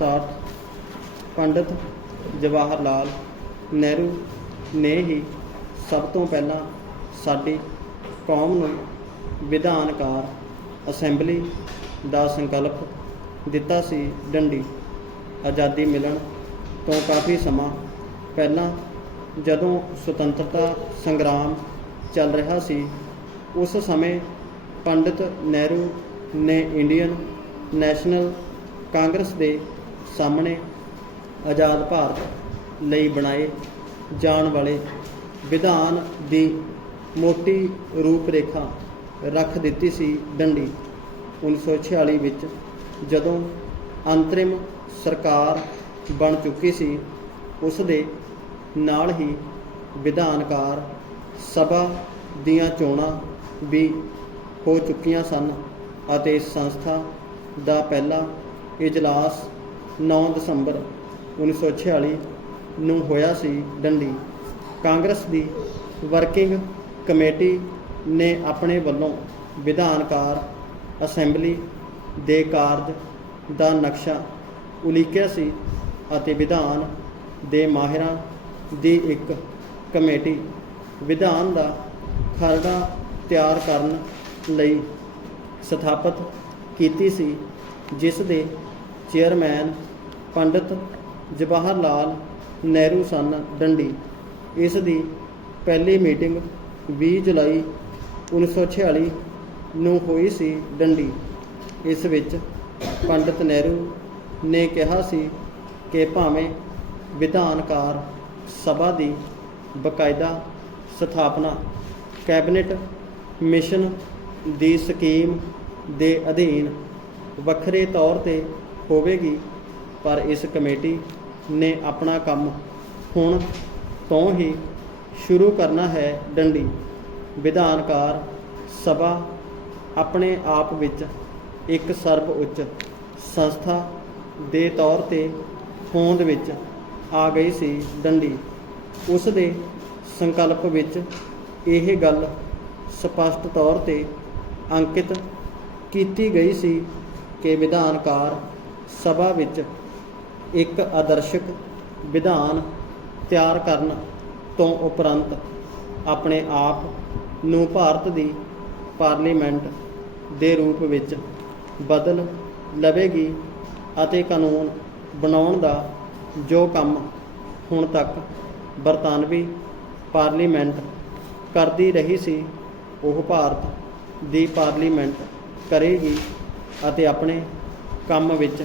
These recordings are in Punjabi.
ਉਸਤਾਦ ਪੰਡਿਤ ਜਵਾਹਰ ਲਾਲ ਨਹਿਰੂ ਨੇ ਹੀ ਸਭ ਤੋਂ ਪਹਿਲਾਂ ਸਾਡੀ ਕੌਮ ਨੂੰ ਵਿਧਾਨਕਾਰ ਅਸੈਂਬਲੀ ਦਾ ਸੰਕਲਪ ਦਿੱਤਾ ਸੀ ਡੰਡੀ। ਆਜ਼ਾਦੀ ਮਿਲਣ ਤੋਂ ਕਾਫੀ ਸਮਾਂ ਪਹਿਲਾਂ ਜਦੋਂ ਸੁਤੰਤਰਤਾ ਸੰਗਰਾਮ ਚੱਲ ਰਿਹਾ ਸੀ, ਉਸ ਸਮੇਂ ਪੰਡਿਤ ਨਹਿਰੂ ਨੇ ਇੰਡੀਅਨ ਨੈਸ਼ਨਲ ਕਾਂਗਰਸ ਦੇ ਸਾਹਮਣੇ ਆਜ਼ਾਦ ਭਾਰਤ ਲਈ ਬਣਾਏ ਜਾਣ ਵਾਲੇ ਵਿਧਾਨ ਦੀ ਮੋਟੀ ਰੂਪਰੇਖਾ ਰੱਖ ਦਿੱਤੀ ਸੀ ਡੰਡੀ। 1946 ਵਿੱਚ ਜਦੋਂ ਅੰਤਰਿਮ ਸਰਕਾਰ ਬਣ ਚੁੱਕੀ ਸੀ ਉਸ ਦੇ ਨਾਲ ਹੀ ਵਿਧਾਨਕਾਰ ਸਭਾ ਦੀਆਂ ਚੋਣਾਂ ਵੀ ਹੋ ਚੁੱਕੀਆਂ ਸਨ ਅਤੇ ਸੰਸਥਾ ਦਾ ਪਹਿਲਾ ਇਜਲਾਸ 9 ਦਸੰਬਰ 1946 ਨੂੰ ਹੋਇਆ ਸੀ ਡੰਡੀ। ਕਾਂਗਰਸ ਦੀ ਵਰਕਿੰਗ ਕਮੇਟੀ ਨੇ ਆਪਣੇ ਵੱਲੋਂ ਵਿਧਾਨਕਾਰ ਅਸੈਂਬਲੀ ਦੇ ਕਾਰਜ ਦਾ ਨਕਸ਼ਾ ਉਲੀਕਿਆ ਸੀ ਅਤੇ ਵਿਧਾਨ ਦੇ ਮਾਹਿਰਾਂ ਦੀ ਇੱਕ ਕਮੇਟੀ ਵਿਧਾਨ ਦਾ ਖਰੜਾ ਤਿਆਰ ਕਰਨ ਲਈ ਸਥਾਪਿਤ ਕੀਤੀ ਸੀ, ਜਿਸ ਦੇ ਚੇਅਰਮੈਨ ਪੰਡਿਤ ਜਵਾਹਰ ਲਾਲ ਨਹਿਰੂ ਸਨ ਡੰਡੀ। ਇਸ ਦੀ ਪਹਿਲੀ ਮੀਟਿੰਗ 20 ਜੁਲਾਈ 1946 ਨੂੰ ਹੋਈ ਸੀ ਡੰਡੀ। ਇਸ ਵਿੱਚ ਪੰਡਿਤ ਨਹਿਰੂ ਨੇ ਕਿਹਾ ਸੀ ਕਿ ਭਾਵੇਂ ਵਿਧਾਨਕਾਰ ਸਭਾ ਦੀ ਬਕਾਇਦਾ ਸਥਾਪਨਾ, ਕੈਬਨਿਟ ਮਿਸ਼ਨ ਦੀ ਸਕੀਮ ਦੇ ਅਧੀਨ ਵੱਖਰੇ ਤੌਰ ਤੇ ਹੋਵੇਗੀ ਪਰ ਇਸ ਕਮੇਟੀ ਨੇ ਆਪਣਾ ਕੰਮ ਹੁਣ ਤੋਂ ਹੀ ਸ਼ੁਰੂ ਕਰਨਾ ਹੈ ਡੰਡੀ। ਵਿਧਾਨਕਾਰ ਸਭਾ ਆਪਣੇ ਆਪ ਵਿੱਚ ਇੱਕ ਸਰਬ ਉੱਚ ਸੰਸਥਾ ਦੇ ਤੌਰ ਤੇ ਹੋਂਦ ਵਿੱਚ ਆ ਗਈ ਸੀ ਡੰਡੀ। ਉਸ ਦੇ ਸੰਕਲਪ ਵਿੱਚ ਇਹ ਗੱਲ ਸਪਸ਼ਟ ਤੌਰ ਤੇ ਅੰਕਿਤ ਕੀਤੀ ਗਈ ਸੀ ਕਿ ਵਿਧਾਨਕਾਰ ਸਭਾ ਵਿੱਚ ਇੱਕ ਆਦਰਸ਼ਕ ਵਿਧਾਨ ਤਿਆਰ ਕਰਨ ਤੋਂ ਉਪਰੰਤ ਆਪਣੇ ਆਪ ਨੂੰ ਭਾਰਤ ਦੀ ਪਾਰਲੀਮੈਂਟ ਦੇ ਰੂਪ ਵਿੱਚ ਬਦਲ ਲਵੇਗੀ ਅਤੇ ਕਾਨੂੰਨ ਬਣਾਉਣ ਦਾ ਜੋ ਕੰਮ ਹੁਣ ਤੱਕ ਬਰਤਾਨਵੀ ਪਾਰਲੀਮੈਂਟ ਕਰਦੀ ਰਹੀ ਸੀ, ਉਹ ਭਾਰਤ ਦੀ ਪਾਰਲੀਮੈਂਟ ਕਰੇਗੀ ਅਤੇ ਆਪਣੇ ਕੰਮ ਵਿੱਚ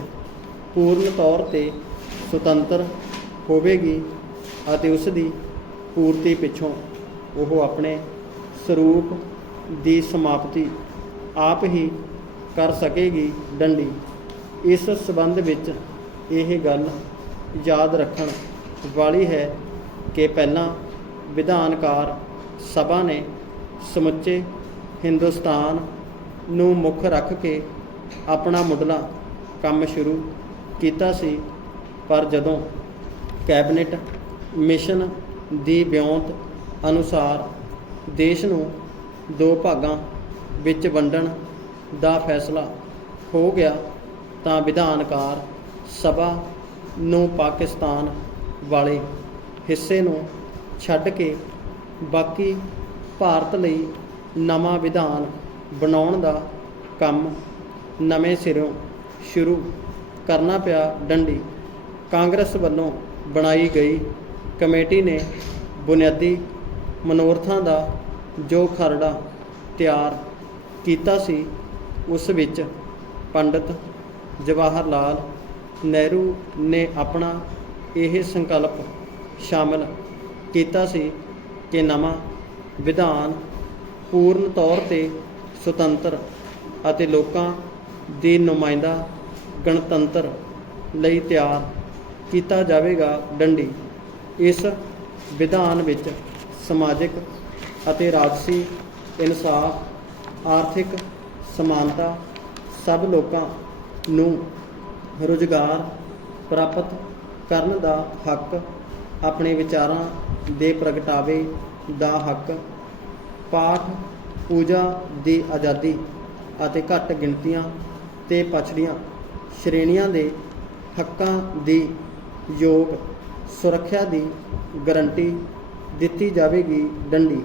ਪੂਰਨ ਤੌਰ ਤੇ ਸੁਤੰਤਰ ਹੋਵੇਗੀ ਅਤੇ ਉਸ ਦੀ ਪੂਰਤੀ ਪਿੱਛੋਂ ਉਹ ਆਪਣੇ ਸਰੂਪ ਦੀ ਸਮਾਪਤੀ ਆਪ ਹੀ ਕਰ ਸਕੇਗੀ ਡੰਡੀ। ਇਸ ਸਬੰਧ ਵਿੱਚ ਇਹ ਗੱਲ ਯਾਦ ਰੱਖਣ ਵਾਲੀ ਹੈ ਕਿ ਪਹਿਲਾਂ ਵਿਧਾਨਕਾਰ ਸਭਾ ਨੇ ਸਮੁੱਚੇ ਹਿੰਦੁਸਤਾਨ ਨੂੰ ਮੁੱਖ ਰੱਖ ਕੇ ਆਪਣਾ ਮੁੱਢਲਾ ਕੰਮ ਸ਼ੁਰੂ ਕੀਤਾ ਸੀ, ਪਰ ਜਦੋਂ ਕੈਬਨਿਟ ਮਿਸ਼ਨ ਦੀ ਵਿਉਂਤ ਅਨੁਸਾਰ ਦੇਸ਼ ਨੂੰ ਦੋ ਭਾਗਾਂ ਵਿੱਚ ਵੰਡਣ ਦਾ ਫੈਸਲਾ ਹੋ ਗਿਆ, ਤਾਂ ਵਿਧਾਨਕਾਰ ਸਭਾ ਨੂੰ ਪਾਕਿਸਤਾਨ ਵਾਲੇ ਹਿੱਸੇ ਨੂੰ ਛੱਡ ਕੇ ਬਾਕੀ ਭਾਰਤ ਲਈ ਨਵਾਂ ਵਿਧਾਨ ਬਣਾਉਣ ਦਾ ਕੰਮ ਨਵੇਂ ਸਿਰੋਂ ਸ਼ੁਰੂ ਕਰਨਾ ਪਿਆ ਡੰਡੀ। ਕਾਂਗਰਸ ਵੱਲੋਂ ਬਣਾਈ ਗਈ ਕਮੇਟੀ ਨੇ ਬੁਨਿਆਦੀ ਮਨੋਰਥਾਂ ਦਾ ਜੋ ਖਰੜਾ ਤਿਆਰ ਕੀਤਾ ਸੀ, ਉਸ ਵਿੱਚ ਪੰਡਿਤ ਜਵਾਹਰ ਲਾਲ ਨਹਿਰੂ ਨੇ ਆਪਣਾ ਇਹ ਸੰਕਲਪ ਸ਼ਾਮਲ ਕੀਤਾ ਸੀ ਕਿ ਨਵਾਂ ਵਿਧਾਨ ਪੂਰਨ ਤੌਰ ਤੇ ਸੁਤੰਤਰ ਅਤੇ ਲੋਕਾਂ ਦੀ ਨੁਮਾਇੰਦਾ ਗਣਤੰਤਰ ਲਈ ਤਿਆਰ ਕੀਤਾ ਜਾਵੇਗਾ ਡੰਡੀ। ਇਸ ਵਿਧਾਨ ਵਿੱਚ ਸਮਾਜਿਕ ਅਤੇ ਰਾਜਸੀ ਇਨਸਾਫ, ਆਰਥਿਕ ਸਮਾਨਤਾ ਸਭ ਲੋਕਾਂ ਨੂੰ ਰੁਜ਼ਗਾਰ ਪ੍ਰਾਪਤ ਕਰਨ ਦਾ ਹੱਕ, ਆਪਣੇ ਵਿਚਾਰਾਂ ਦੇ ਪ੍ਰਗਟਾਵੇ ਦਾ ਹੱਕ, ਪਾਠ ਪੂਜਾ ਦੀ ਆਜ਼ਾਦੀ ਅਤੇ ਘੱਟ ਗਿਣਤੀਆਂ ਤੇ ਪਛੜੀਆਂ ਸ਼੍ਰੇਣੀਆਂ ਦੇ ਹੱਕਾਂ ਦੀ ਯੋਗ ਸੁਰੱਖਿਆ ਦੀ ਗਰੰਟੀ ਦਿੱਤੀ ਜਾਵੇਗੀ ਡੰਡੀ।